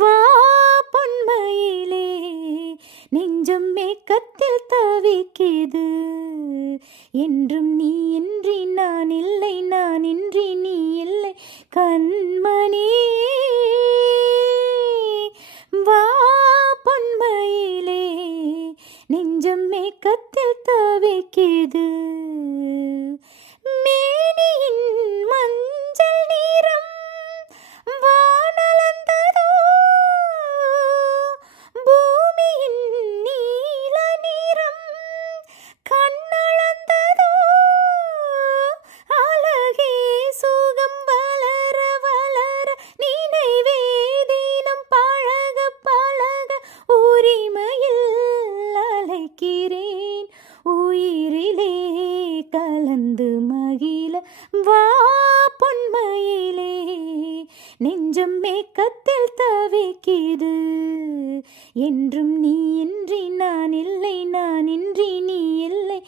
வா பொன்மையிலே நெஞ்சம் மேக்கத்தில் தவிக்கிது. என்றும் நீ இன்றி நான் இல்லை, நான் இன்றி நீ இல்லை கண்மணி. வா பொன்மையிலே நெஞ்சம் மேக்கத்தில் தவிக்கிது. மேனியின் மஞ்சள் நீரம் வானளந்ததோ, பூமியின் நீல நீரம் கண்ணளந்ததோ. அழகே சுகம் வளர வளர நினைவே தினம் பழக பழக உரிமையில் அழைக்கிறேன் உயிரிலே கலந்து மகிழ. வா பொன்மையிலே நெஞ்சம் மேக்கத்தில் தவிக்கிது. என்றும் நீ இன்றி நான் இல்லை, நான் இன்றி நீ இல்லை